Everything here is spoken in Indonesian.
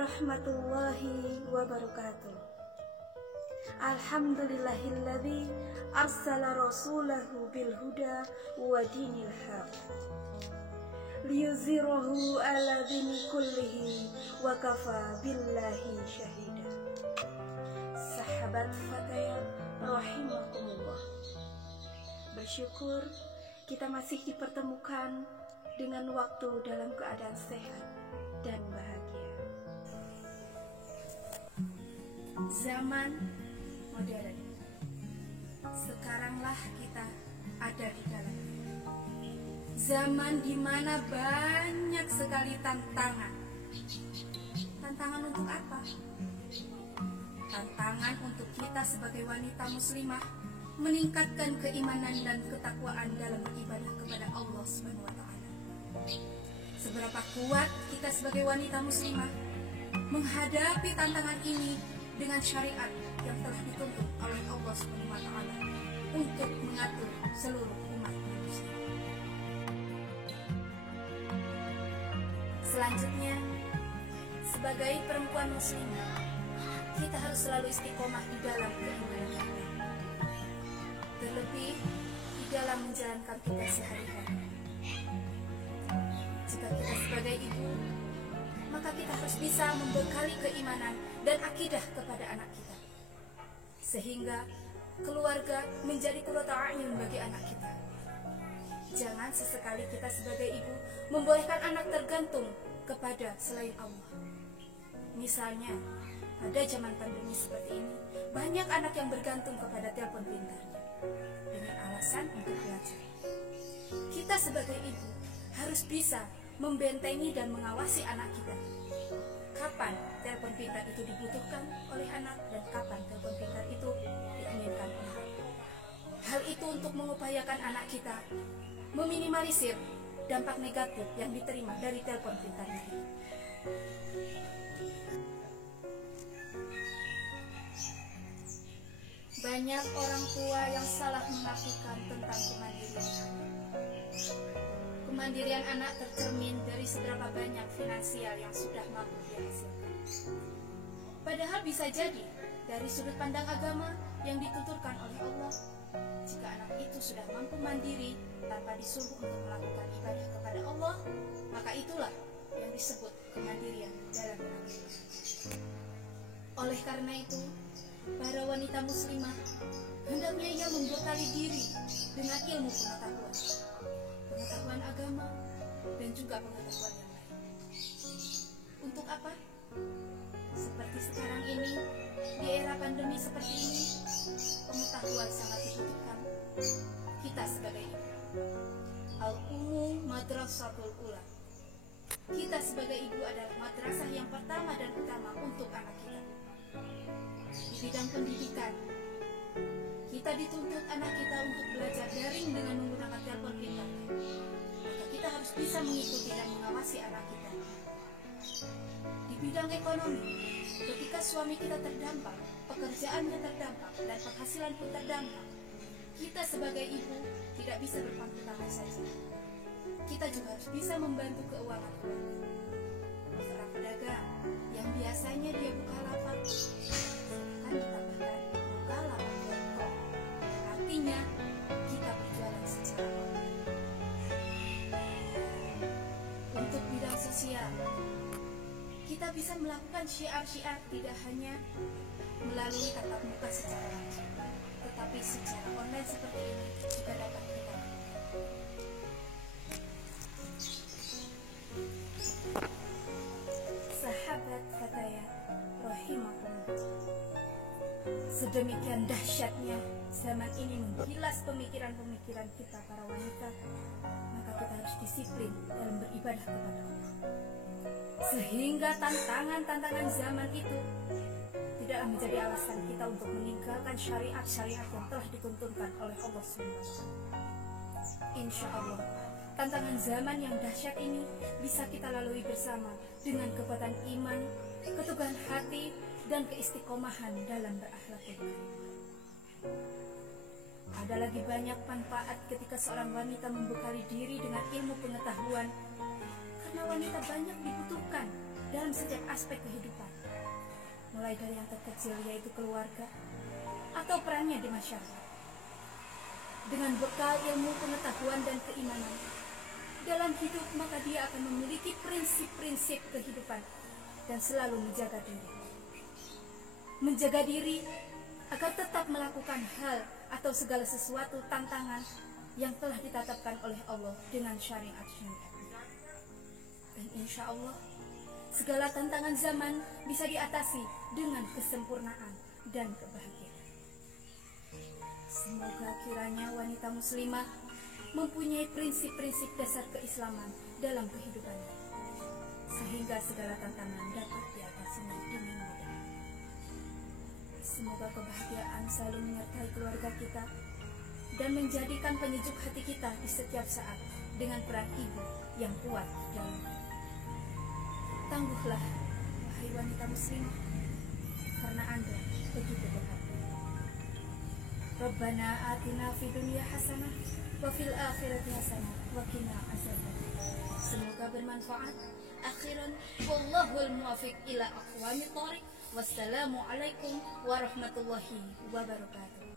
warahmatullahi wabarakatuh. Alhamdulillahilladzi arsala rasulahu bil huda wa dinil haq liyuzhirahu ala dini kullihi wa kafa billahi syahida. Sahabat fatayat rahimakumullah, bersyukur kita masih dipertemukan dengan waktu dalam keadaan sehat dan bahagia. Zaman modern, sekaranglah kita ada di dalamnya. Zaman di mana banyak sekali tantangan. Tantangan untuk apa? Tantangan untuk kita sebagai wanita muslimah meningkatkan keimanan dan ketakwaan dalam beribadah kepada Allah Subhanahu wa taala. Seberapa kuat kita sebagai wanita muslimah menghadapi tantangan ini dengan syariat yang telah dituntut oleh Allah Subhanahu wa taala untuk mengatur seluruh umat manusia. Selanjutnya, sebagai perempuan muslimah, kita harus selalu istiqomah di dalam keimanan kita, terlebih di dalam menjalankan tugas sehari-hari. Jika kita sebagai ibu, maka kita harus bisa membekali keimanan dan akidah kepada anak kita, sehingga keluarga menjadi qurratu a'yun bagi anak kita. Jangan sesekali kita sebagai ibu membolehkan anak tergantung kepada selain Allah. Misalnya, pada zaman pandemi seperti ini, banyak anak yang bergantung kepada telepon pintarnya dengan alasan untuk belajar. Kita sebagai ibu harus bisa membentengi dan mengawasi anak kita. Kapan telepon pintar itu dibutuhkan oleh anak dan kapan telepon pintar itu diinginkan oleh anak. Hal itu untuk mengupayakan anak kita meminimalisir dampak negatif yang diterima dari telepon pintarnya. Banyak orang tua yang salah menafsirkan tentang kemandirian. Kemandirian anak tercermin dari seberapa banyak finansial yang sudah mampu dia hasilkan. Padahal bisa jadi dari sudut pandang agama yang dituturkan oleh Allah, jika anak itu sudah mampu mandiri tanpa disuruh untuk melakukan ibadah kepada Allah, maka itulah yang disebut kemandirian dalam beragama. Oleh karena itu, para wanita muslimah hendaknya ia membekali diri dengan ilmu pengetahuan agama dan juga pengetahuan yang lain. Untuk apa? Seperti sekarang ini, di era pandemi seperti ini, pengetahuan sangat dibutuhkan kita sebagai ibu. Al-Ummu Madrasatul Ula. Kita sebagai ibu adalah madrasah yang pertama dan utama untuk anak kita. Di bidang pendidikan, kita dituntut anak kita untuk belajar daring dengan menggunakan telepon pintar. Maka kita harus bisa mengikuti dan mengawasi anak kita. Di bidang ekonomi, ketika suami kita terdampak, pekerjaannya terdampak, dan penghasilan pun terdampak, kita sebagai ibu tidak bisa berpangku tangan saja. Kita juga harus bisa membantu keuangan keluarga. Seorang pedagang yang biasanya dia buka lapak, akan ditambahkan buka lapak. Artinya kita berjualan secara online. Untuk bidang sosial, kita bisa melakukan syiar-syiar tidak hanya melalui tatap muka secara langsung, tetapi secara online seperti ini juga dapat kita lakukan. Sahabat fatayat rahimakumullah, sedemikian dahsyatnya zaman ini menggilas pemikiran-pemikiran kita para wanita, maka kita harus disiplin dalam beribadah kepada Allah, sehingga tantangan-tantangan zaman itu tidaklah menjadi alasan kita untuk meninggalkan syariat-syariat yang telah dituntunkan oleh Allah SWT. Insya Allah, tantangan zaman yang dahsyat ini bisa kita lalui bersama dengan kekuatan iman, keteguhan hati, dan keistiqomahan dalam berakhlakul karimah. Ada lagi banyak manfaat ketika seorang wanita membekali diri dengan ilmu pengetahuan, karena wanita banyak dibutuhkan dalam setiap aspek kehidupan, mulai dari yang terkecil yaitu keluarga atau perannya di masyarakat. Dengan bekal ilmu, pengetahuan, dan keimanan dalam hidup, maka dia akan memiliki prinsip-prinsip kehidupan dan selalu menjaga diri. Menjaga diri agar tetap melakukan hal atau segala sesuatu tantangan yang telah ditetapkan oleh Allah dengan syariat-syariat. Dan insya Allah, segala tantangan zaman bisa diatasi dengan kesempurnaan dan kebahagiaan. Semoga kiranya wanita muslimah mempunyai prinsip-prinsip dasar keislaman dalam kehidupannya, sehingga segala tantangan dapat diatasinya dengan mudah. Semoga kebahagiaan selalu menyertai keluarga kita dan menjadikan penyejuk hati kita di setiap saat dengan peran ibu yang kuat dalam hidup. Tangguhlah, wahai wanita muslimah, karena Anda begitu berharga. Rabbana atina fid dunya hasanah wa fil akhirati hasanah wa qina azabannar. Semoga bermanfaat. Akhiran, wallahul muwaffiq ila aqwamit thoriq. Wassalamu alaikum warahmatullahi wabarakatuh.